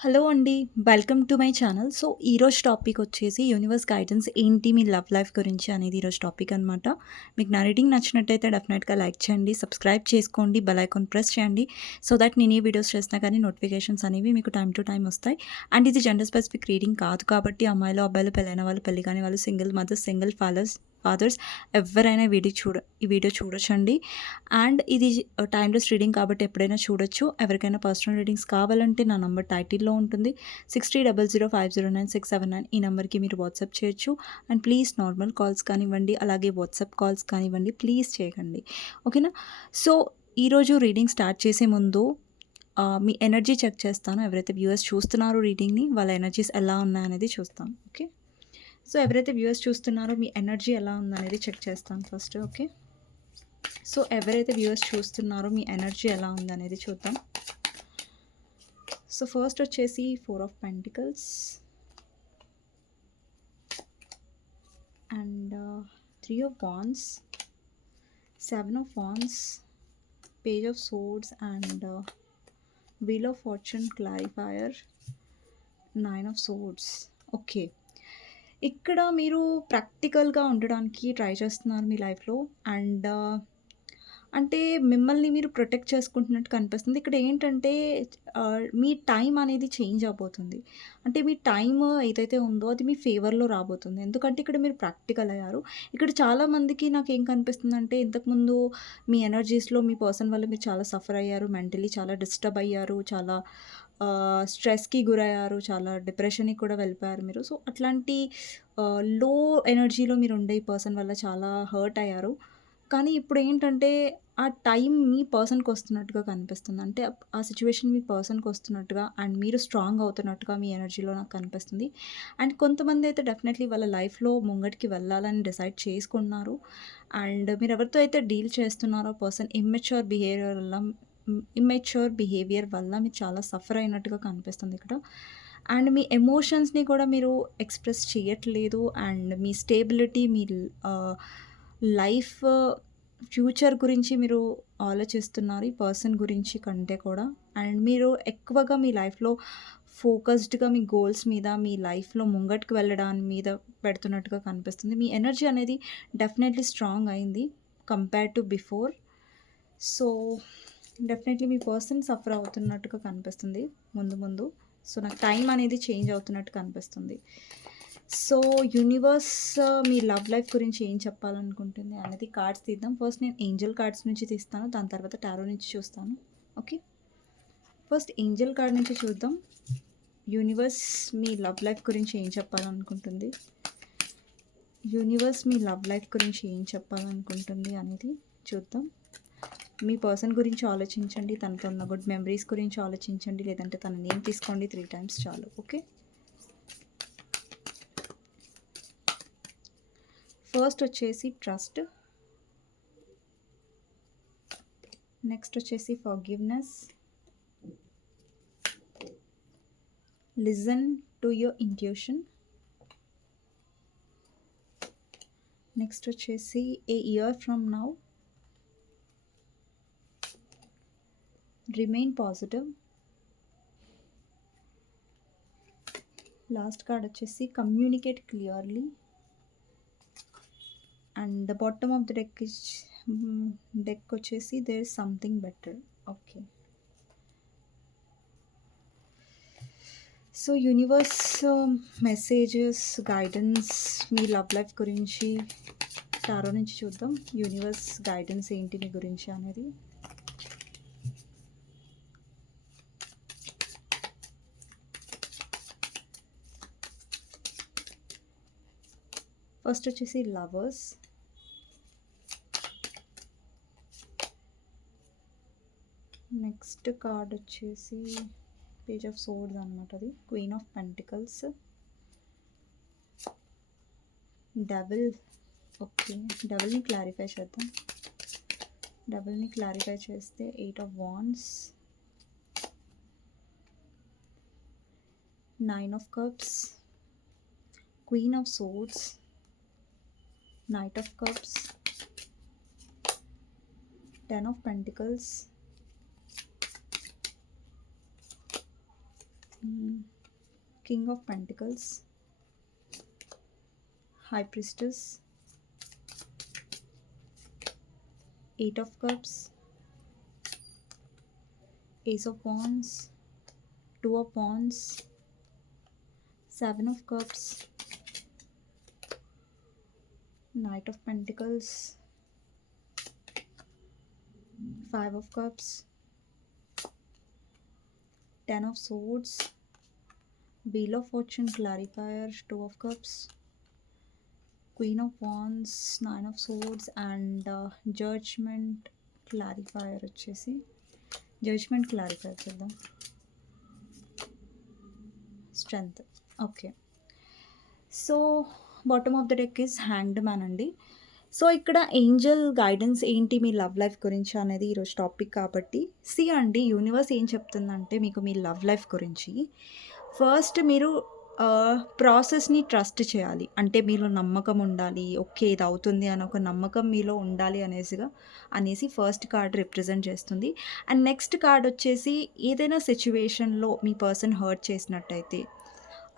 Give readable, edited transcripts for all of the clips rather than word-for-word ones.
Hello అండి. Welcome to my channel. So, ఈరోజు topic వచ్చేసి యూనివర్స్ గైడెన్స్ ఏంటి మీ లవ్ లైఫ్ గురించి అనేది ఈరోజు టాపిక్ అనమాట. మీకు నా రీడింగ్ నచ్చినట్టయితే డెఫినెట్‌గా లైక్ చేయండి, సబ్స్క్రైబ్ చేసుకోండి, బెల్ ఐకాన్ ప్రెస్ చేయండి. సో దట్ నేను ఏ వీడియోస్ చేసినా కానీ నోటిఫికేషన్స్ అనేవి మీకు టైమ్ టు టైమ్ వస్తాయి. అండ్ ఇది జెండర్ స్పెసిఫిక్ రీడింగ్ కాదు కాబట్టి అమ్మాయిలు, అబ్బాయిలు, పెళ్ళైన వాళ్ళు, పెళ్లి కాని వాళ్ళు, సింగిల్ మదర్స్, సింగిల్ ఫాదర్స్ ఎవరైనా ఈ వీడియో చూడొచ్చండి. అండ్ ఇది టైమ్‌లెస్ రీడింగ్ కాబట్టి ఎప్పుడైనా చూడొచ్చు. ఎవరికైనా పర్సనల్ రీడింగ్స్ కావాలంటే నా నంబర్ టైటిల్‌లో ఉంటుంది. 6300509679 ఈ నంబర్‌కి మీరు వాట్సాప్ చేయొచ్చు. అండ్ ప్లీజ్ నార్మల్ కాల్స్ కానివ్వండి, అలాగే వాట్సాప్ కాల్స్ కానివ్వండి ప్లీజ్ చేయకండి. ఓకేనా? సో, ఈరోజు రీడింగ్ స్టార్ట్ చేసే ముందు మీ ఎనర్జీ చెక్ చేస్తాను. ఎవరైతే వ్యూవర్స్ చూస్తున్నారో రీడింగ్‌ని వాళ్ళ ఎనర్జీస్ ఎలా ఉన్నాయనేది చూస్తాను. ఓకే. సో, ఎవరైతే వ్యూవర్స్ చూస్తున్నారో మీ ఎనర్జీ ఎలా ఉందనేది చెక్ చేస్తాను ఫస్ట్. ఓకే. సో, ఎవరైతే వ్యూవర్స్ చూస్తున్నారో మీ ఎనర్జీ ఎలా ఉందనేది చూద్దాం. సో, ఫస్ట్ వచ్చేసి 4 of pentacles and 3 of wands, 7 of wands, page of swords and wheel of fortune clarifier, 9 of swords. Okay. ఇక్కడ మీరు ప్రాక్టికల్‌గా ఉండడానికి ట్రై చేస్తున్నారు మీ లైఫ్‌లో. అండ్ అంటే మిమ్మల్ని మీరు ప్రొటెక్ట్ చేసుకుంటున్నట్టు కనిపిస్తుంది. ఇక్కడ ఏంటంటే మీ టైం అనేది చేంజ్ అవ్వబోతుంది. అంటే మీ టైమ్ ఏదైతే ఉందో అది మీ ఫేవర్‌లో రాబోతుంది. ఎందుకంటే ఇక్కడ మీరు ప్రాక్టికల్ అయ్యారు. ఇక్కడ చాలామందికి నాకేం కనిపిస్తుందంటే ఇంతకుముందు మీ ఎనర్జీస్‌లో మీ పర్సన్ వల్ల మీరు చాలా సఫర్ అయ్యారు. మెంటలీ చాలా డిస్టర్బ్ అయ్యారు. చాలా స్ట్రెస్‌కి గురయ్యారు. చాలా డిప్రెషన్‌కి కూడా వెళ్ళిపోయారు మీరు. సో, అట్లాంటి లో ఎనర్జీలో మీరు ఉండే ఈ పర్సన్ వల్ల చాలా హర్ట్ అయ్యారు. కానీ ఇప్పుడేంటంటే, ఆ టైం మీ పర్సన్‌కొస్తున్నట్టుగా కనిపిస్తుంది. అంటే ఆ సిట్యుయేషన్ మీ పర్సన్‌కొస్తున్నట్టుగా అండ్ మీరు స్ట్రాంగ్ అవుతున్నట్టుగా మీ ఎనర్జీలో నాకు కనిపిస్తుంది. అండ్ కొంతమందైతే డెఫినెట్‌లీ వాళ్ళ లైఫ్‌లో ముంగటికి వెళ్ళాలని డిసైడ్ చేసుకున్నారు. అండ్ మీరెవరితో అయితే డీల్ చేస్తున్నారో పర్సన్ ఇమ్మెచ్యూర్ బిహేవియర్ వల్ల మీరు చాలా సఫర్ అయినట్టుగా కనిపిస్తుంది ఇక్కడ. అండ్ మీ ఎమోషన్స్‌ని కూడా మీరు ఎక్స్‌ప్రెస్ చేయట్లేదు. అండ్ మీ స్టేబిలిటీ, మీ ఆహ్, లైఫ్ ఫ్యూచర్ గురించి మీరు ఆలోచిస్తున్నారు ఈ పర్సన్ గురించి కంటే కూడా. అండ్ మీరు ఎక్కువగా మీ లైఫ్‌లో ఫోకస్డ్‌గా మీ గోల్స్ మీద, మీ లైఫ్‌లో ముంగటికి వెళ్ళడాని మీద పెడుతున్నట్టుగా కనిపిస్తుంది. మీ ఎనర్జీ అనేది డెఫినెట్‌లీ స్ట్రాంగ్ అయింది compared to before. So, definitely మీ పర్సన్ సఫర్ అవుతున్నట్టుగా కనిపిస్తుంది ముందు ముందు. సో, నాకు టైం అనేది చేంజ్ అవుతున్నట్టు కనిపిస్తుంది. సో, యూనివర్స్ మీ లవ్ లైఫ్ గురించి ఏం చెప్పాలనుకుంటుంది అనేది కార్డ్స్ తీద్దాం. ఫస్ట్ నేను ఏంజెల్ కార్డ్స్ నుంచి తీస్తాను. దాని తర్వాత టారో నుంచి చూస్తాను. ఓకే. ఫస్ట్ ఏంజెల్ కార్డ్ నుంచి చూద్దాం. యూనివర్స్ మీ లవ్ లైఫ్ గురించి ఏం చెప్పాలనుకుంటుంది? యూనివర్స్ మీ లవ్ లైఫ్ గురించి ఏం చెప్పాలనుకుంటుంది అనేది చూద్దాం. మీ పర్సన్ గురించి ఆలోచించండి. తనతో ఉన్న గుడ్ మెమరీస్ గురించి ఆలోచించండి. లేదంటే తన నేమ్ తీసుకోండి 3 టైమ్స్ చాలు. ఓకే. ఫస్ట్ వచ్చేసి ట్రస్ట్, నెక్స్ట్ వచ్చేసి forgiveness, listen to your intuition, next వచ్చేసి a year from now, remain positive, last card వచ్చేసి communicate clearly and the bottom of the deck వచ్చేసి there is something better. Okay. So, universe messages, guidance మీ love life గురించి tarot నుంచి చూద్దాం. Universe guidance ఏంటి మీ గురించి అనేది. ఫస్ట్ వచ్చేసి లవర్స్, నెక్స్ట్ కార్డ్ వచ్చేసి పేజ్ ఆఫ్ సోర్డ్స్ అనమాట. అది queen of pentacles, devil. Okay. డెవిల్ని క్లారిఫై చేద్దాం. డెవిల్ని క్లారిఫై చేస్తే 8 of wands, 9 of cups, queen of swords, knight of cups, 10 of pentacles, king of pentacles, high priestess, eight of cups, ace of wands, two of wands, seven of cups, Knight of Pentacles, Five of Cups, Ten of Swords, Wheel of Fortune Clarifier, Two of Cups, Queen of Wands, Nine of Swords and Judgment Clarifier వచ్చేసి Judgment Clarifier చేద్దాం. Strength. Okay, so bottom of the deck is hanged man అండి. So ఇక్కడ Angel guidance ఏంటి మీ love life గురించి అనేది ఈరోజు topic కాబట్టి, C అండి యూనివర్స్ ఏం చెప్తుందంటే మీకు మీ లవ్ లైఫ్ గురించి ఫస్ట్ మీరు ప్రాసెస్ని ట్రస్ట్ చేయాలి. అంటే మీలో నమ్మకం ఉండాలి, ఓకే ఇది అవుతుంది అని ఒక నమ్మకం మీలో ఉండాలి అనేసి ఫస్ట్ కార్డ్ రిప్రజెంట్ చేస్తుంది. అండ్ నెక్స్ట్ కార్డ్ వచ్చేసి ఏదైనా సిచ్యువేషన్లో మీ పర్సన్ హర్ట్ చేసినట్టయితే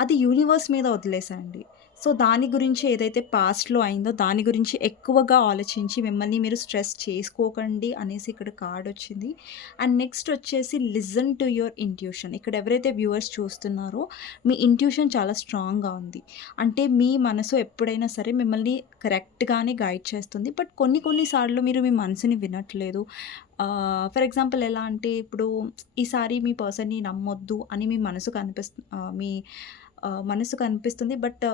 అది యూనివర్స్ మీద వదిలేసండి. సో దాని గురించి ఏదైతే పాస్ట్‌లో అయిందో దాని గురించి ఎక్కువగా ఆలోచించి మిమ్మల్ని మీరు స్ట్రెస్ చేసుకోకండి అనేసి ఇక్కడ కార్డ్ వచ్చింది. అండ్ నెక్స్ట్ వచ్చేసి లిజన్ టు యువర్ ఇంట్యూషన్. ఇక్కడ ఎవరైతే వ్యూవర్స్ చూస్తున్నారో మీ ఇంట్యూషన్ చాలా స్ట్రాంగ్‌గా ఉంది. అంటే మీ మనసు ఎప్పుడైనా సరే మిమ్మల్ని కరెక్ట్‌గానే గైడ్ చేస్తుంది. బట్ కొన్ని సార్లు మీరు మీ మనసుని వినట్లేదు. ఫర్ ఎగ్జాంపుల్ ఎలా అంటే ఇప్పుడు ఈసారి మీ పర్సన్‌ని నమ్మొద్దు అని మీ మనసుకు మీ మనసుకు అనిపిస్తుంది. బట్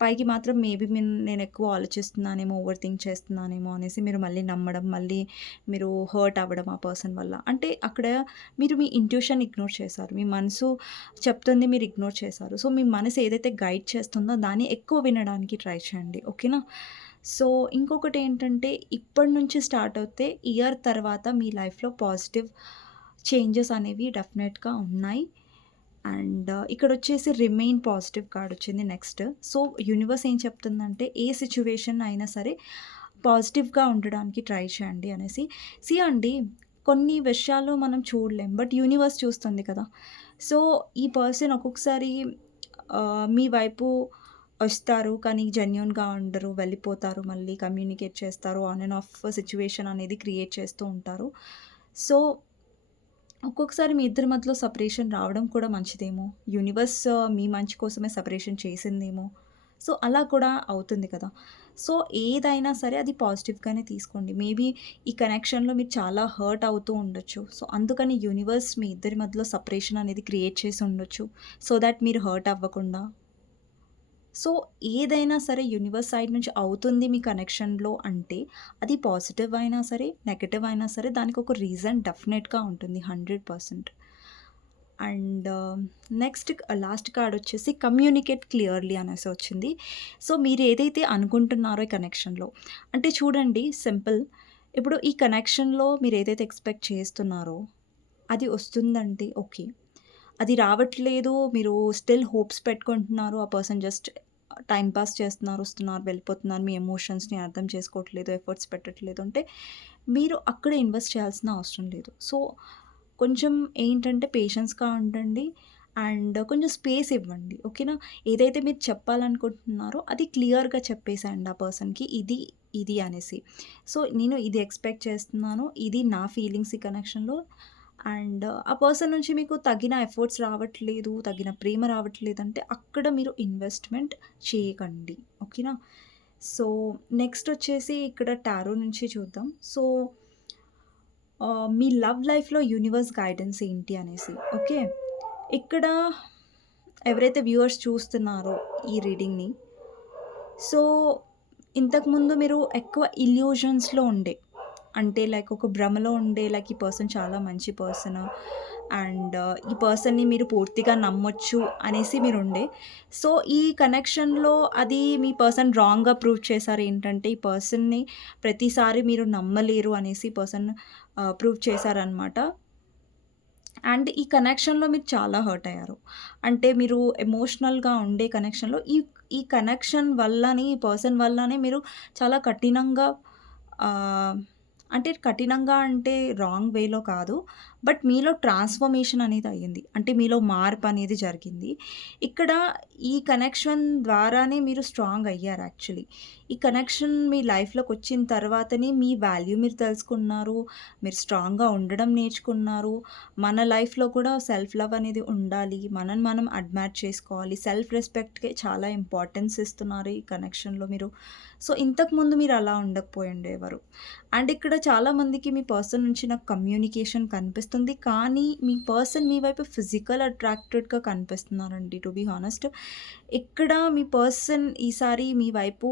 పైకి మాత్రం మేబీ నేను ఎక్కువ ఆలోచిస్తున్నానేమో, ఓవర్ థింక్ చేస్తున్నానేమో అనేసి మీరు మళ్ళీ నమ్మడం, మళ్ళీ మీరు హర్ట్ అవ్వడం ఆ పర్సన్ వల్ల. అంటే అక్కడ మీరు మీ ఇంట్యూషన్ ఇగ్నోర్ చేశారు. మీ మనసు చెప్తుంది మీరు ఇగ్నోర్ చేశారు. సో మీ మనసు ఏదైతే గైడ్ చేస్తుందో దాన్ని ఎక్కువ వినడానికి ట్రై చేయండి. ఓకేనా? సో ఇంకొకటి ఏంటంటే ఇప్పటి నుంచి స్టార్ట్ అవుతే ఇయర్ తర్వాత మీ లైఫ్‌లో పాజిటివ్ చేంజెస్ అనేవి డెఫినెట్‌గా ఉన్నాయి. అండ్ ఇక్కడొచ్చేసి రిమైన్ పాజిటివ్ కార్డ్ వచ్చింది నెక్స్ట్. సో యూనివర్స్ ఏం చెప్తుందంటే ఏ సిచ్యువేషన్ అయినా సరే పాజిటివ్‌గా ఉండడానికి ట్రై చేయండి అనేసి. సీ అండి కొన్ని విషయాలు మనం చూడలేం. బట్ యూనివర్స్ చూస్తుంది కదా! సో ఈ పర్సన్ ఒక్కొక్కసారి మీ వైపు వస్తారు. కానీ జెన్యూన్‌గా ఉండరు. వెళ్ళిపోతారు. మళ్ళీ కమ్యూనికేట్ చేస్తారు. ఆన్ అండ్ ఆఫ్ సిచ్యువేషన్ అనేది క్రియేట్ చేస్తూ ఉంటారు. సో ఒక్కొక్కసారి మీ ఇద్దరి మధ్యలో సెపరేషన్ రావడం కూడా మంచిదేమో. యూనివర్స్ మీ మంచి కోసమే సెపరేషన్ చేసిందేమో. సో అలా కూడా అవుతుంది కదా! సో ఏదైనా సరే అది పాజిటివ్‌గానే తీసుకోండి. మేబీ ఈ కనెక్షన్‌లో మీరు చాలా హర్ట్ అవుతూ ఉండొచ్చు. సో అందుకని యూనివర్స్ మీ ఇద్దరి మధ్యలో సెపరేషన్ అనేది క్రియేట్ చేసి ఉండొచ్చు. సో థాట్ మీరు హర్ట్ అవ్వకుండా. సో ఏదైనా సరే యూనివర్స్ సైడ్ నుంచి అవుతుంది మీ కనెక్షన్‌లో అంటే అది పాజిటివ్ అయినా సరే, నెగెటివ్ అయినా సరే దానికి ఒక రీజన్ డెఫినెట్‌గా ఉంటుంది 100%. అండ్ నెక్స్ట్ లాస్ట్ కార్డ్ వచ్చేసి కమ్యూనికేట్ క్లియర్‌లీ అనేసి వచ్చింది. సో మీరు ఏదైతే అనుకుంటున్నారో ఈ కనెక్షన్‌లో అంటే చూడండి సింపుల్. ఇప్పుడు ఈ కనెక్షన్‌లో మీరు ఏదైతే ఎక్స్‌పెక్ట్ చేస్తున్నారో అది వస్తుందంటే ఓకే. అది రావట్లేదు. మీరు స్టిల్ హోప్స్ పెట్టుకుంటున్నారు. ఆ పర్సన్ జస్ట్ టైమ్ పాస్ చేస్తున్నారు, వస్తున్నారు, వెళ్ళిపోతున్నారు. మీ ఎమోషన్స్‌ని అర్థం చేసుకోవట్లేదు, ఎఫర్ట్స్ పెట్టట్లేదు అంటే మీరు అక్కడ ఇన్వెస్ట్ చేయాల్సిన అవసరం లేదు. సో కొంచెం ఏంటంటే పేషెన్స్‌గా ఉండండి. అండ్ కొంచెం స్పేస్ ఇవ్వండి. ఓకేనా? ఏదైతే మీరు చెప్పాలనుకుంటున్నారో అది క్లియర్‌గా చెప్పేసేయండి ఆ పర్సన్‌కి. ఇది అనేసి. సో నేను ఇది ఎక్స్‌పెక్ట్ చేస్తున్నాను. ఇది నా ఫీలింగ్స్ ఈ కనెక్షన్‌లో. అండ్ ఆ పర్సన్ నుంచి మీకు తగిన ఎఫర్ట్స్ రావట్లేదు, తగిన ప్రేమ రావట్లేదంటే అక్కడ మీరు ఇన్వెస్ట్‌మెంట్ చేయకండి. ఓకేనా? సో నెక్స్ట్ వచ్చేసి ఇక్కడ టారో నుంచి చూద్దాం. సో మీ లవ్ లైఫ్‌లో యూనివర్స్ గైడెన్స్ ఏంటి అనేసి. ఓకే. ఇక్కడ ఎవరైతే వ్యూవర్స్ చూస్తున్నారో ఈ రీడింగ్‌ని, సో ఇంతకుముందు మీరు ఎక్కువ ఇల్యూషన్స్‌లో ఉండే. అంటే లైక్ ఒక భ్రమలో ఉండే లైక్ ఈ పర్సన్ చాలా మంచి పర్సన్ అండ్ ఈ పర్సన్‌ని మీరు పూర్తిగా నమ్మొచ్చు అనేసి మీరుండే. సో ఈ కనెక్షన్‌లో అది మీ పర్సన్ రాంగ్‌గా ప్రూవ్ చేశారు. ఏంటంటే ఈ పర్సన్‌ని ప్రతిసారి మీరు నమ్మలేరు అనేసి పర్సన్ ప్రూవ్ చేశారనమాట. అండ్ ఈ కనెక్షన్‌లో మీరు చాలా హర్ట్ అయ్యారు. అంటే మీరు ఎమోషనల్‌గా ఉండే కనెక్షన్‌లో ఈ కనెక్షన్ వల్లనే, ఈ పర్సన్ వల్లనే మీరు చాలా కఠినంగా ఆహ్, అంటే కఠినంగా అంటే రాంగ్ వేలో కాదు. బట్ మీలో ట్రాన్స్‌ఫర్మేషన్ అనేది అయ్యింది. అంటే మీలో మార్పు అనేది జరిగింది. ఇక్కడ ఈ కనెక్షన్ ద్వారానే మీరు స్ట్రాంగ్ అయ్యారు యాక్చువల్లీ. ఈ కనెక్షన్ మీ లైఫ్‌లోకొచ్చిన తర్వాతనే మీ వాల్యూ మీరు తెలుసుకున్నారు. మీరు స్ట్రాంగ్‌గా ఉండడం నేర్చుకున్నారు. మన లైఫ్‌లో కూడా సెల్ఫ్ లవ్ అనేది ఉండాలి. మనల్ని మనం అడ్మైర్ చేసుకోవాలి. సెల్ఫ్ రెస్పెక్ట్‌కే చాలా ఇంపార్టెన్స్ ఇస్తున్నారు ఈ కనెక్షన్‌లో మీరు. సో, ఇంతకుముందు మీరు అలా ఉండకపోయుండేవారు. అండ్ ఇక్కడ చాలామందికి మీ పర్సన్ నుంచి నాకు కమ్యూనికేషన్ కనిపిస్తుంది. కానీ మీ పర్సన్ మీ వైపు ఫిజికల్ అట్రాక్టెడ్‌గా కనిపిస్తున్నారండి టు బీ హానెస్ట్. ఇక్కడ మీ పర్సన్ ఈసారి మీ వైపు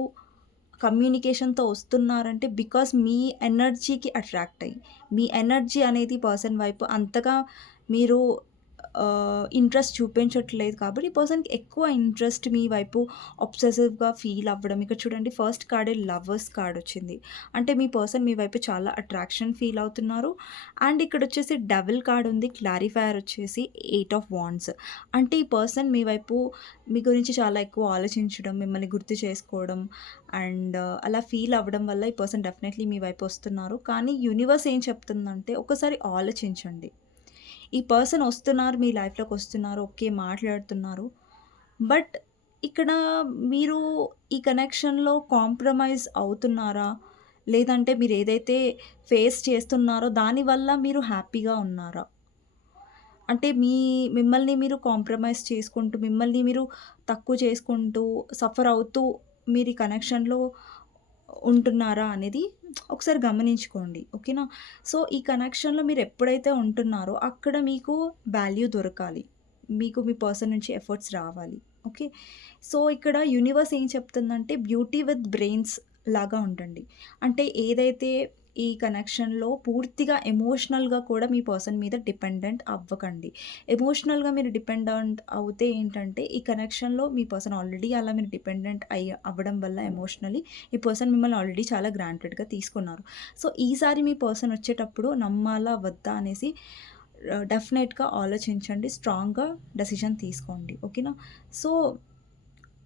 కమ్యూనికేషన్‌తో వస్తున్నారంటే బికాస్ మీ ఎనర్జీకి అట్రాక్ట్ అయ్యి. మీ ఎనర్జీ అనేది పర్సన్ వైపు అంతగా మీరు ఇంట్రెస్ట్ చూపించట్లేదు కాబట్టి ఈ పర్సన్‌కి ఎక్కువ ఇంట్రెస్ట్ మీ వైపు అబ్సెసివ్‌గా ఫీల్ అవ్వడం. ఇక్కడ చూడండి ఫస్ట్ కార్డే లవర్స్ కార్డ్ వచ్చింది. అంటే మీ పర్సన్ మీ వైపు చాలా అట్రాక్షన్ ఫీల్ అవుతున్నారు. అండ్ ఇక్కడొచ్చేసి డెవిల్ కార్డ్ ఉంది. క్లారిఫైయర్ వచ్చేసి 8 ఆఫ్ వాండ్స్. అంటే ఈ పర్సన్ మీ వైపు మీ గురించి చాలా ఎక్కువ ఆలోచించడం, మిమ్మల్ని గుర్తు చేసుకోవడం అండ్ అలా ఫీల్ అవ్వడం వల్ల ఈ పర్సన్ డెఫినెట్‌లీ మీ వైపు వస్తున్నారు. కానీ యూనివర్స్ ఏం చెప్తుందంటే ఒకసారి ఆలోచించండి. ఈ పర్సన్ వస్తున్నారు, మీ లైఫ్‌లోకి వస్తున్నారు. ఓకే. మాట్లాడుతున్నారు. బట్ ఇక్కడ మీరు ఈ కనెక్షన్‌లో కాంప్రమైజ్ అవుతున్నారా? లేదంటే మీరు ఏదైతే ఫేస్ చేస్తున్నారో దానివల్ల మీరు హ్యాపీగా ఉన్నారా? అంటే మిమ్మల్ని మీరు కాంప్రమైజ్ చేసుకుంటూ, మిమ్మల్ని మీరు తక్కువ చేసుకుంటూ, సఫర్ అవుతూ మీరు ఈ కనెక్షన్‌లో ఉంటున్నారా అనేది ఒకసారి గమనించుకోండి. ఓకేనా? సో, ఈ కనెక్షన్‌లో మీరు ఎప్పుడైతే ఉంటున్నారో అక్కడ మీకు వాల్యూ దొరకాలి. మీకు మీ పర్సన్ నుంచి ఎఫర్ట్స్ రావాలి. ఓకే. సో, ఇక్కడ యూనివర్స్ ఏం చెప్తుందంటే బ్యూటీ విత్ బ్రెయిన్స్ లాగా ఉండండి. అంటే ఏదైతే ఈ కనెక్షన్‌లో పూర్తిగా ఎమోషనల్‌గా కూడా మీ పర్సన్ మీద డిపెండెంట్ అవ్వకండి. ఎమోషనల్‌గా మీరు డిపెండెంట్ అవుతే ఏంటంటే ఈ కనెక్షన్‌లో మీ పర్సన్ ఆల్రెడీ అలా మీరు డిపెండెంట్ అవ్వడం వల్ల ఎమోషనల్లీ ఈ పర్సన్ మిమ్మల్ని ఆల్రెడీ చాలా గ్రాంటెడ్‌గా తీసుకున్నారు. సో, ఈసారి మీ పర్సన్ వచ్చేటప్పుడు నమ్మాలా? వద్దా? అనేసి డెఫినెట్‌గా ఆలోచించండి. స్ట్రాంగ్‌గా డెసిషన్ తీసుకోండి. ఓకేనా?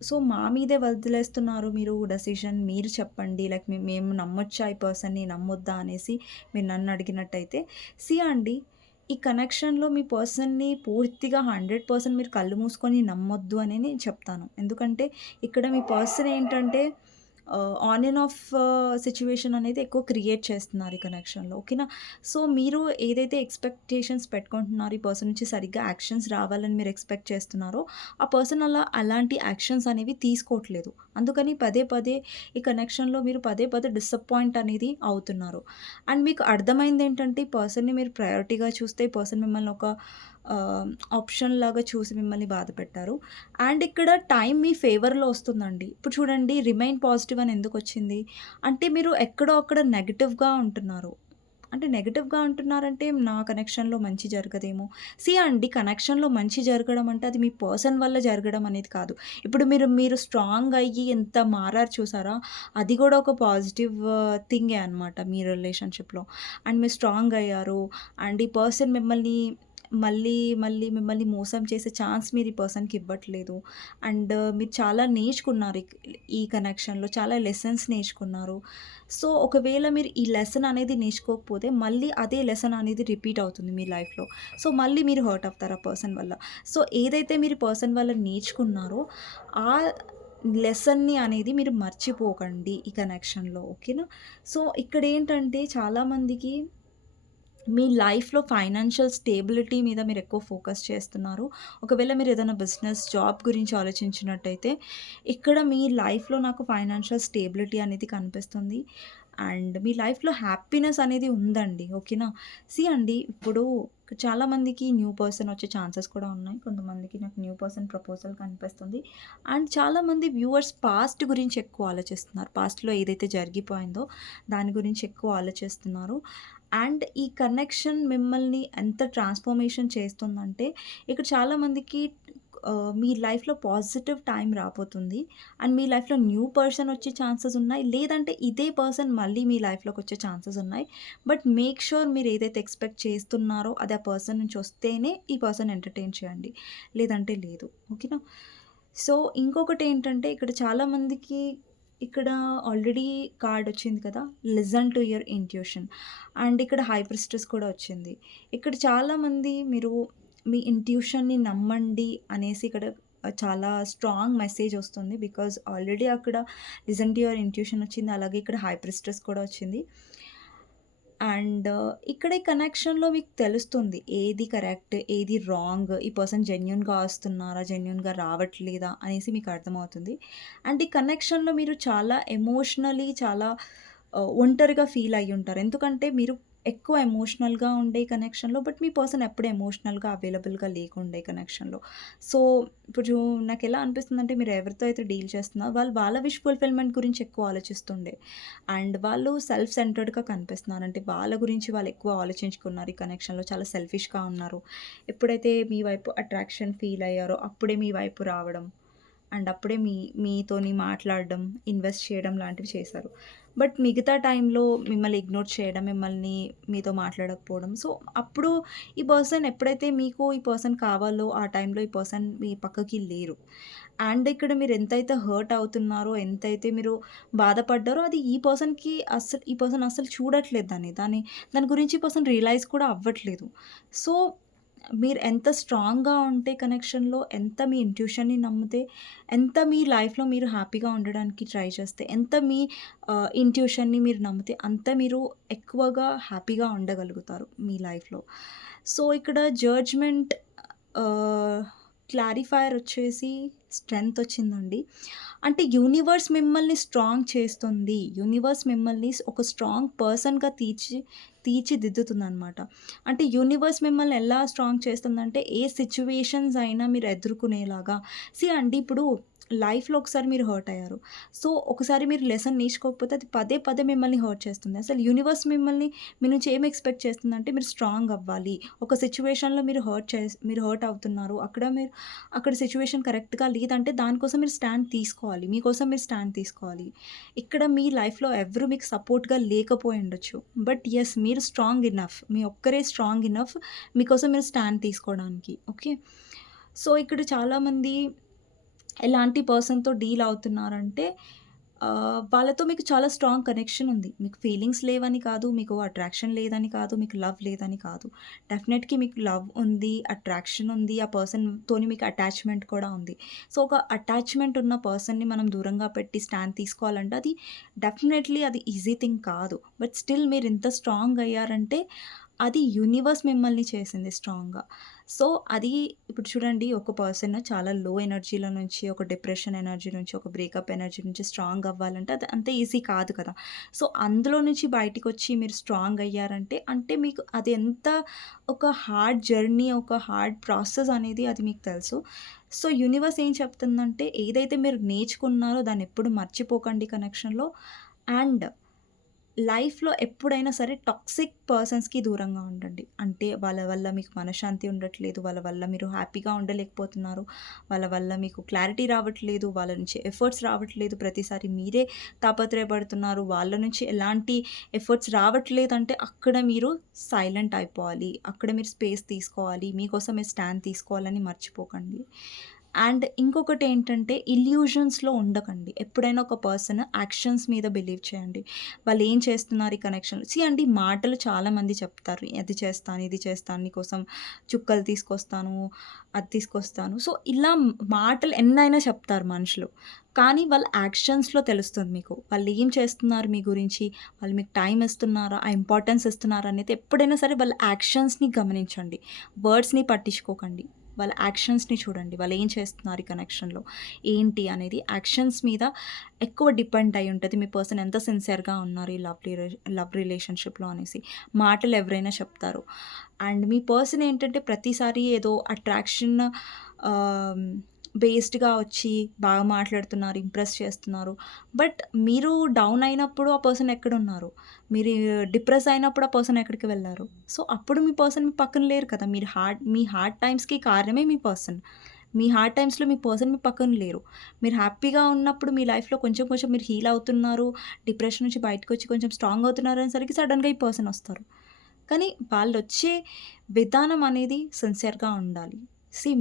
సో మా మీదే వదిలేస్తున్నారు మీరు డెసిషన్. మీరు చెప్పండి. లైక్ మేము నమ్మొచ్చా ఈ పర్సన్‌ని, నమ్మొద్దా అనేసి మీరు నన్ను అడిగినట్టయితే, అండి ఈ కనెక్షన్‌లో మీ పర్సన్‌ని పూర్తిగా 100% మీరు కళ్ళు మూసుకొని నమ్మొద్దు అని నేను చెప్తాను. ఎందుకంటే ఇక్కడ మీ పర్సన్ ఏంటంటే ఆన్ అండ్ ఆఫ్ సిట్యుయేషన్ అనేది ఎక్కువ క్రియేట్ చేస్తున్నారు ఈ కనెక్షన్‌లో. ఓకేనా? సో, మీరు ఏదైతే ఎక్స్‌పెక్టేషన్స్ పెట్టుకుంటున్నారో ఈ పర్సన్ నుంచి సరిగ్గా యాక్షన్స్ రావాలని మీరు ఎక్స్‌పెక్ట్ చేస్తున్నారో, ఆ పర్సన్ అలాంటి యాక్షన్స్ అనేవి తీసుకోవట్లేదు. అందుకని పదే పదే ఈ కనెక్షన్‌లో మీరు పదే పదే డిసప్పాయింట్ అనేది అవుతున్నారు. అండ్ మీకు అర్థమైందేంటంటే ఈ పర్సన్‌ని మీరు ప్రయారిటీగా చూస్తే ఈ పర్సన్ మిమ్మల్ని ఒక ఆప్షన్ లాగా చూసి మిమ్మల్ని బాధపెట్టారు. అండ్ ఇక్కడ టైం మీ ఫేవర్‌లో వస్తుందండి. ఇప్పుడు చూడండి రిమైన్ పాజిటివ్ అని ఎందుకొచ్చింది? అంటే మీరు ఎక్కడో అక్కడ నెగెటివ్‌గా ఉంటున్నారు. అంటే నెగెటివ్‌గా అంటున్నారంటే నా కనెక్షన్‌లో మంచి జరగదేమో. అండి కనెక్షన్‌లో మంచి జరగడం అంటే అది మీ పర్సన్ వల్ల జరగడం అనేది కాదు. ఇప్పుడు మీరు స్ట్రాంగ్ అయ్యి ఎంత మారారు చూసారా? అది కూడా ఒక పాజిటివ్ థింగే అనమాట మీ రిలేషన్‌షిప్‌లో. అండ్ మీరు స్ట్రాంగ్ అయ్యారు. అండ్ ఈ పర్సన్ మళ్ళీ మిమ్మల్ని మోసం చేసే ఛాన్స్ మీరు ఈ పర్సన్‌కి ఇవ్వట్లేదు. అండ్ మీరు చాలా నేర్చుకున్నారు ఈ కనెక్షన్‌లో. చాలా లెసన్స్ నేర్చుకున్నారు. సో, ఒకవేళ మీరు ఈ లెసన్ అనేది నేర్చుకోకపోతే మళ్ళీ అదే లెసన్ అనేది రిపీట్ అవుతుంది మీ లైఫ్‌లో. సో, మళ్ళీ మీరు హర్ట్ అవుతారు ఆ పర్సన్ వల్ల. సో, ఏదైతే మీరు పర్సన్ వల్ల నేర్చుకున్నారో ఆ లెసన్‌ని అనేది మీరు మర్చిపోకండి ఈ కనెక్షన్‌లో. ఓకేనా? సో, ఇక్కడేంటంటే చాలామందికి మీ లైఫ్‌లో ఫైనాన్షియల్ స్టేబిలిటీ మీద మీరెక్కువ ఫోకస్ చేస్తున్నారు. ఒకవేళ మీరేదైనా బిజినెస్, జాబ్ గురించి ఆలోచించినట్టయితే, ఇక్కడ మీ లైఫ్‌లో నాకు ఫైనాన్షియల్ స్టేబిలిటీ అనేది కనిపిస్తుంది. అండ్ మీ లైఫ్‌లో హ్యాపీనెస్ అనేది ఉందండి. ఓకేనా? అండి ఇప్పుడు చాలామందికి న్యూ పర్సన్ వచ్చే ఛాన్సెస్ కూడా ఉన్నాయి. కొంతమందికి నాకు న్యూ పర్సన్ ప్రపోజల్ కనిపిస్తుంది. అండ్ చాలామంది వ్యూవర్స్ పాస్ట్ గురించి ఎక్కువ ఆలోచిస్తున్నారు. పాస్ట్‌లో ఏదైతే జరిగిపోయిందో దాని గురించి ఎక్కువ ఆలోచిస్తున్నారు. అండ్ ఈ కనెక్షన్ మిమ్మల్ని ఎంత ట్రాన్స్‌ఫర్మేషన్ చేస్తుందంటే, ఇక్కడ చాలామందికి మీ లైఫ్‌లో పాజిటివ్ టైం రాబోతుంది. అండ్ మీ లైఫ్‌లో న్యూ పర్సన్ వచ్చే ఛాన్సెస్ ఉన్నాయి. లేదంటే ఇదే పర్సన్ మళ్ళీ మీ లైఫ్‌లోకి వచ్చే ఛాన్సెస్ ఉన్నాయి. బట్ మేక్ ష్యూర్ మీరు ఏదైతే ఎక్స్‌పెక్ట్ చేస్తున్నారో అది ఆ పర్సన్ నుంచి వస్తేనే ఈ పర్సన్ ఎంటర్‌టైన్ చేయండి. లేదంటే లేదు. ఓకేనా? సో, ఇంకొకటేంటంటే ఇక్కడ చాలామందికి ఇక్కడ ఆల్రెడీ కార్డ్ వచ్చింది కదా! Listen to your intuition and ఇక్కడ హై ప్రిస్టెస్ కూడా వచ్చింది. ఇక్కడ చాలామంది మీరు మీ ఇంట్యూషన్‌ని నమ్మండి అనేసి ఇక్కడ చాలా స్ట్రాంగ్ మెసేజ్ వస్తుంది. బికాజ్ ఆల్రెడీ అక్కడ లిజన్ టు యువర్ ఇంట్యూషన్ వచ్చింది. అలాగే ఇక్కడ హై ప్రిస్టెస్ కూడా వచ్చింది. అండ్ ఇక్కడ ఈ కనెక్షన్‌లో మీకు తెలుస్తుంది. ఏది కరెక్ట్, ఏది రాంగ్, ఈ పర్సన్ జెన్యూన్‌గా వస్తున్నారా, జెన్యూన్‌గా రావట్లేదా అనేసి మీకు అర్థమవుతుంది. అండ్ ఈ కనెక్షన్‌లో మీరు చాలా ఎమోషనల్లీ చాలా ఒంటరిగా ఫీల్ అయ్యుంటారు. ఎందుకంటే మీరు ఎక్కువ ఎమోషనల్‌గా ఉండే కనెక్షన్‌లో, బట్ మీ పర్సన్ ఎప్పుడు ఎమోషనల్‌గా అవైలబుల్‌గా లేకుండే కనెక్షన్‌లో. సో, ఇప్పుడు నాకెలా అనిపిస్తుందంటే మీరు ఎవరితో అయితే డీల్ చేస్తున్నారో వాళ్ళు వాళ్ళ విష్ ఫుల్‌ఫిల్‌మెంట్ గురించి ఎక్కువ ఆలోచిస్తుండే. అండ్ వాళ్ళు సెల్ఫ్ సెంటర్డ్‌గా కనిపిస్తున్నారు. అంటే వాళ్ళ గురించి వాళ్ళు ఎక్కువ ఆలోచించుకున్నారు ఈ కనెక్షన్‌లో. చాలా సెల్ఫిష్‌గా ఉన్నారు. ఎప్పుడైతే మీ వైపు అట్రాక్షన్ ఫీల్ అయ్యారో అప్పుడే మీ వైపు రావడం. అండ్ అప్పుడే మీతోని మాట్లాడడం, ఇన్వెస్ట్ చేయడం లాంటివి చేశారు. బట్ మిగతా టైంలో మిమ్మల్ని ఇగ్నోర్ చేయడం, మిమ్మల్ని మీతో మాట్లాడకపోవడం. సో, అప్పుడు ఈ పర్సన్ ఎప్పుడైతే మీకు ఈ పర్సన్ కావాలో ఆ టైంలో ఈ పర్సన్ మీ పక్కకి లేరు. అండ్ ఇక్కడ మీరు ఎంతైతే హర్ట్ అవుతున్నారో, ఎంతైతే మీరు బాధపడ్డారో అది ఈ పర్సన్ అస్సలు చూడట్లేదు దాన్ని. దాని గురించి ఈ పర్సన్ రియలైజ్ కూడా అవ్వట్లేదు. సో, మీరు ఎంత స్ట్రాంగ్‌గా ఉంటే కనెక్షన్‌లో, ఎంత మీ ఇంట్యూషన్‌ని నమ్మితే, ఎంత మీ లైఫ్‌లో మీరు హ్యాపీగా ఉండడానికి ట్రై చేస్తే, ఎంత మీ ఇంట్యూషన్‌ని మీరు నమ్మితే, అంత మీరు ఎక్కువగా హ్యాపీగా ఉండగలుగుతారు మీ లైఫ్‌లో. సో, ఇక్కడ జడ్జ్‌మెంట్ ఆహ్, క్లారిఫైయర్ వచ్చేసి స్ట్రెంగ్త్ వచ్చిందండి. అంటే యూనివర్స్ మిమ్మల్ని స్ట్రాంగ్ చేస్తుంది. యూనివర్స్ మిమ్మల్ని ఒక స్ట్రాంగ్ పర్సన్‌గా తీర్చిదిద్దుతుందనమాట. అంటే యూనివర్స్ మిమ్మల్ని ఎలా స్ట్రాంగ్ చేస్తుందంటే, ఏ సిట్యుయేషన్స్ అయినా మీరు ఎదుర్కొనేలాగా అండి ఇప్పుడు లైఫ్‌లో ఒకసారి మీరు హర్ట్ అయ్యారు. సో, ఒకసారి మీరు లెసన్ నేర్చుకోకపోతే అది పదే పదే మిమ్మల్ని హర్ట్ చేస్తుంది. అసలు యూనివర్స్ మీ నుంచి ఏం ఎక్స్‌పెక్ట్ చేస్తుందంటే మీరు స్ట్రాంగ్ అవ్వాలి. ఒక సిట్యుయేషన్‌లో మీరు హర్ట్ అవుతున్నారు. అక్కడ సిట్యుయేషన్ కరెక్ట్‌గా లేదంటే దానికోసం మీరు స్టాండ్ తీసుకోవాలి. మీకోసం మీరు స్టాండ్ తీసుకోవాలి. ఇక్కడ మీ లైఫ్‌లో ఎవరు మీకు సపోర్ట్‌గా లేకపోయుండొచ్చు. బట్ యెస్, మీరు స్ట్రాంగ్ ఎనఫ్. మీ ఒక్కరే స్ట్రాంగ్ ఎనఫ్ మీకోసం మీరు స్టాండ్ తీసుకోవడానికి. ఓకే. సో, ఇక్కడ చాలామంది ఎలాంటి పర్సన్‌తో డీల్ అవుతున్నారంటే వాళ్ళతో మీకు చాలా స్ట్రాంగ్ కనెక్షన్ ఉంది. మీకు ఫీలింగ్స్ లేవని కాదు, మీకు అట్రాక్షన్ లేదని కాదు, మీకు లవ్ లేదని కాదు. డెఫినెట్‌గా మీకు లవ్ ఉంది, అట్రాక్షన్ ఉంది. ఆ పర్సన్‌తోని మీకు అటాచ్‌మెంట్ కూడా ఉంది. సో, ఒక అటాచ్‌మెంట్ ఉన్న పర్సన్‌ని మనం దూరంగా పెట్టి స్టాండ్ తీసుకోవాలంటే అది ఈజీ థింగ్ కాదు. బట్ స్టిల్ మీరు ఇంత స్ట్రాంగ్ అయ్యారంటే అది యూనివర్స్ మిమ్మల్ని చేసింది స్ట్రాంగ్‌గా. సో, అది ఇప్పుడు చూడండి, ఒక పర్సన్ చాలా లో ఎనర్జీలో నుంచి, ఒక డిప్రెషన్ ఎనర్జీ నుంచి, ఒక బ్రేకప్ ఎనర్జీ నుంచి స్ట్రాంగ్ అవ్వాలంటే అది అంత ఈజీ కాదు కదా! సో, అందులో నుంచి బయటికొచ్చి మీరు స్ట్రాంగ్ అయ్యారంటే, అంటే మీకు అది ఎంత ఒక హార్డ్ జర్నీ, ఒక హార్డ్ ప్రాసెస్ అనేది అది మీకు తెలుసు. సో, యూనివర్స్ ఏం చెప్తుందంటే, ఏదైతే మీరు నేర్చుకున్నారో దాన్ని ఎప్పుడు మర్చిపోకండి కనెక్షన్‌లో. అండ్ లైఫ్‌లో ఎప్పుడైనా సరే టాక్సిక్ పర్సన్స్‌కి దూరంగా ఉండండి. అంటే వాళ్ళ వల్ల మీకు మనశ్శాంతి ఉండట్లేదు. వాళ్ళ వల్ల మీరు హ్యాపీగా ఉండలేకపోతున్నారు. వాళ్ళ వల్ల మీకు క్లారిటీ రావట్లేదు. వాళ్ళ నుంచి ఎఫర్ట్స్ రావట్లేదు. ప్రతిసారి మీరే తాపత్రయపడుతున్నారు. వాళ్ళ నుంచి ఎలాంటి ఎఫర్ట్స్ రావట్లేదంటే అక్కడ మీరు సైలెంట్ అయిపోవాలి. అక్కడ మీరు స్పేస్ తీసుకోవాలి. మీకోసం మీరు స్టాండ్ తీసుకోవాలని మర్చిపోకండి. అండ్ ఇంకొకటేంటంటే ఇల్యూషన్స్‌లో ఉండకండి. ఎప్పుడైనా ఒక పర్సన్ యాక్షన్స్ మీద బిలీవ్ చేయండి. వాళ్ళు ఏం చేస్తున్నారు ఈ కనెక్షన్‌లో. అండి, మాటలు చాలామంది చెప్తారు. అది చేస్తాను, ఇది చేస్తాను, నీకోసం చుక్కలు తీసుకొస్తాను, అది తీసుకొస్తాను. సో, ఇలా మాటలు ఎన్నైనా చెప్తారు మనుషులు. కానీ వాళ్ళ యాక్షన్స్‌లో తెలుస్తుంది మీకు. వాళ్ళు ఏం చేస్తున్నారు మీ గురించి, వాళ్ళు మీకు టైం ఇస్తున్నారా, ఆ ఇంపార్టెన్స్ ఇస్తున్నారా అనేది ఎప్పుడైనా సరే వాళ్ళ యాక్షన్స్‌ని గమనించండి. వర్డ్స్‌ని పట్టించుకోకండి. వాళ్ళ యాక్షన్స్‌ని చూడండి. వాళ్ళు ఏం చేస్తున్నారు ఈ కనెక్షన్‌లో, ఏంటి అనేది యాక్షన్స్ మీద ఎక్కువ డిపెండ్ అయ్యి ఉంటది. మీ పర్సన్ ఎంత సిన్సియర్‌గా ఉన్నారు ఈ లవ్ రిలేషన్‌షిప్‌లో అనేసి. మాటలు ఎవరైనా చెప్తారు. అండ్ మీ పర్సన్ ఏంటంటే ప్రతిసారి ఏదో అట్రాక్షన్ ఆహ్, బేస్డ్‌గా వచ్చి బాగా మాట్లాడుతున్నారు, ఇంప్రెస్ చేస్తున్నారు. బట్ మీరు డౌన్ అయినప్పుడు ఆ పర్సన్ ఎక్కడున్నారు? మీరు డిప్రెస్ అయినప్పుడు ఆ పర్సన్ ఎక్కడికి వెళ్లారు? సో, అప్పుడు మీ పర్సన్ మీ పక్కన లేరు కదా! మీ హార్డ్ టైమ్స్‌కి కారణమే మీ పర్సన్. మీ హార్డ్ టైమ్స్‌లో మీ పర్సన్ మీ పక్కన లేరు. మీరు హ్యాపీగా ఉన్నప్పుడు మీ లైఫ్‌లో కొంచెం కొంచెం మీరు హీల్ అవుతున్నారు. డిప్రెషన్ నుంచి బయటకొచ్చి కొంచెం స్ట్రాంగ్ అవుతున్నారు అనేసరికి సడెన్‌గా ఈ పర్సన్ వస్తారు. కానీ వాళ్ళొచ్చే విధానం అనేది సిన్సియర్‌గా ఉండాలి.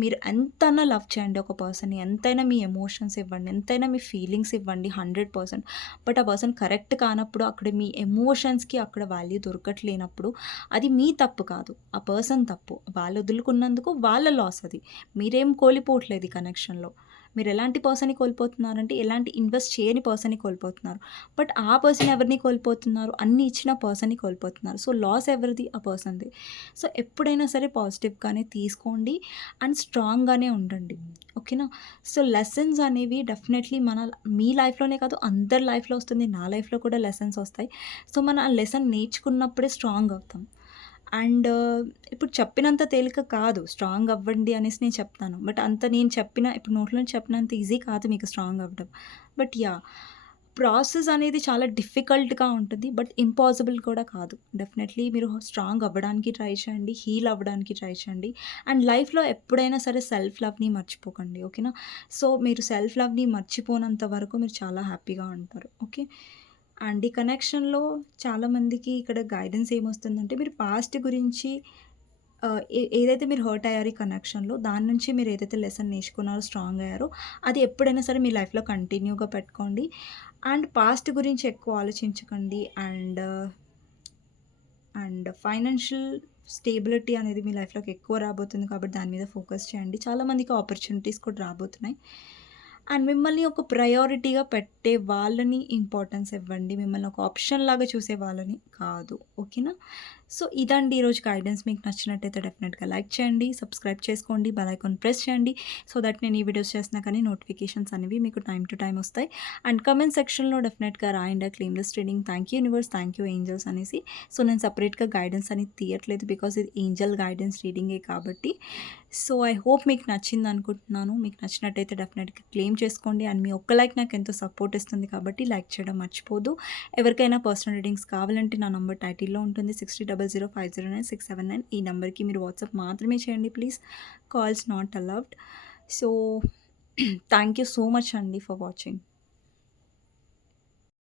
మీరు ఎంతైనా లవ్ చేయండి ఒక పర్సన్‌ని. ఎంతైనా మీ ఎమోషన్స్ ఇవ్వండి. ఎంతైనా మీ ఫీలింగ్స్ ఇవ్వండి 100%. బట్ ఆ పర్సన్ కరెక్ట్ కానప్పుడు అక్కడ మీ ఎమోషన్స్‌కి అక్కడ వాల్యూ దొరకట్లేనప్పుడు అది మీ తప్పు కాదు. ఆ పర్సన్ తప్పు. వాళ్ళు వదులుకున్నందుకు వాళ్ళ లాస్ అది. మీరేం కోల్పోవట్లేదు ఈ కనెక్షన్‌లో. మీరు ఎలాంటి పర్సన్‌ని కోల్పోతున్నారంటే ఎలాంటి ఇన్వెస్ట్ చేయని పర్సన్‌ని కోల్పోతున్నారు. బట్ ఆ పర్సన్ ఎవరిని కోల్పోతున్నారు? అన్నీ ఇచ్చిన పర్సన్‌ని కోల్పోతున్నారు. సో, లాస్ ఎవరిది? ఆ పర్సన్‌ది. సో, ఎప్పుడైనా సరే పాజిటివ్‌గానే తీసుకోండి అండ్ స్ట్రాంగ్‌గానే ఉండండి. ఓకేనా? సో, లెసన్స్ అనేవి డెఫినెట్‌లీ మీ లైఫ్‌లోనే కాదు అందరి లైఫ్‌లో వస్తుంది. నా లైఫ్‌లో కూడా లెసన్స్ వస్తాయి. సో, మనం ఆ లెసన్ నేర్చుకున్నప్పుడే స్ట్రాంగ్ అవుతాం. అండ్ ఇప్పుడు చెప్పినంత తేలిక కాదు. స్ట్రాంగ్ అవ్వండి అనేసి నేను చెప్తాను. బట్ అంత నేను చెప్పిన ఇప్పుడు నోట్లో నుంచి చెప్పినంత ఈజీ కాదు మీకు స్ట్రాంగ్ అవ్వడం. But yeah! ప్రాసెస్ అనేది చాలా డిఫికల్ట్‌గా ఉంటుంది. బట్ ఇంపాసిబుల్ కూడా కాదు. డెఫినెట్‌లీ మీరు స్ట్రాంగ్ అవ్వడానికి ట్రై చేయండి. హీల్ అవ్వడానికి ట్రై చేయండి. అండ్ లైఫ్‌లో ఎప్పుడైనా సరే సెల్ఫ్ లవ్‌ని మర్చిపోకండి. ఓకేనా? సో, మీరు సెల్ఫ్ లవ్‌ని మర్చిపోనంత వరకు మీరు చాలా హ్యాపీగా ఉంటారు. ఓకే. అండ్ ఈ కనెక్షన్‌లో చాలామందికి ఇక్కడ గైడెన్స్ ఏమొస్తుందంటే మీరు పాస్ట్ గురించి ఏదైతే మీరు హర్ట్ అయ్యారో ఈ కనెక్షన్‌లో దాని నుంచి మీరు ఏదైతే లెసన్ నేర్చుకున్నారో, స్ట్రాంగ్ అయ్యారో అది ఎప్పుడైనా సరే మీ లైఫ్‌లో కంటిన్యూగా పెట్టుకోండి. అండ్ పాస్ట్ గురించి ఎక్కువ ఆలోచించకండి. అండ్ ఫైనాన్షియల్ స్టేబిలిటీ అనేది మీ లైఫ్‌లోకి ఎక్కువ రాబోతుంది కాబట్టి దాని మీద ఫోకస్ చేయండి. చాలామందికి ఆపర్చునిటీస్ కూడా రాబోతున్నాయి. అండ్ మిమ్మల్ని ఒక ప్రయారిటీగా పెట్టే వాళ్ళని ఇంపార్టెన్స్ ఇవ్వండి. మిమ్మల్ని ఒక ఆప్షన్ లాగా చూసే వాళ్ళని కాదు. ఓకేనా? సో, ఇదండి ఈరోజు గైడెన్స్. మీకు నచ్చినట్టయితే డెఫినెట్‌గా లైక్ చేయండి, సబ్స్క్రైబ్ చేసుకోండి, బెల్ ఐకాన్ ప్రెస్ చేయండి. సో దట్ నేను ఈ వీడియోస్ చేసినా కానీ నోటిఫికేషన్స్ అనేవి మీకు టైమ్ టు టైమ్ వస్తాయి. అండ్ కామెంట్ సెక్షన్‌లో డెఫినెట్‌గా రాయండి claimless reading, thank you universe, thank you angels అనేసి. సో, నేను సెపరేట్‌గా గైడెన్స్ అనేది తీయట్లేదు. బికాజ్ ఇది ఏంజెల్ గైడెన్స్ రీడింగే కాబట్టి. సో, ఐ హోప్ మీకు నచ్చిందనుకుంటున్నాను. మీకు నచ్చినట్టయితే డెఫినెట్‌గా క్లెయిమ్ చేసుకోండి. అండ్ మీ ఒక్క లైక్ నాకెంతో సపోర్ట్ ఇస్తుంది కాబట్టి లైక్ చేయడం మర్చిపోద్దు. ఎవరికైనా పర్సనల్ రీడింగ్స్ కావాలంటే నా నంబర్ టైటిల్‌లో ఉంటుంది. 6000509679. ఈ నంబర్‌కి మీరు వాట్సాప్ మాత్రమే చేయండి please. Calls not allowed. So, thank you so much అండి ఫర్ వాచింగ్.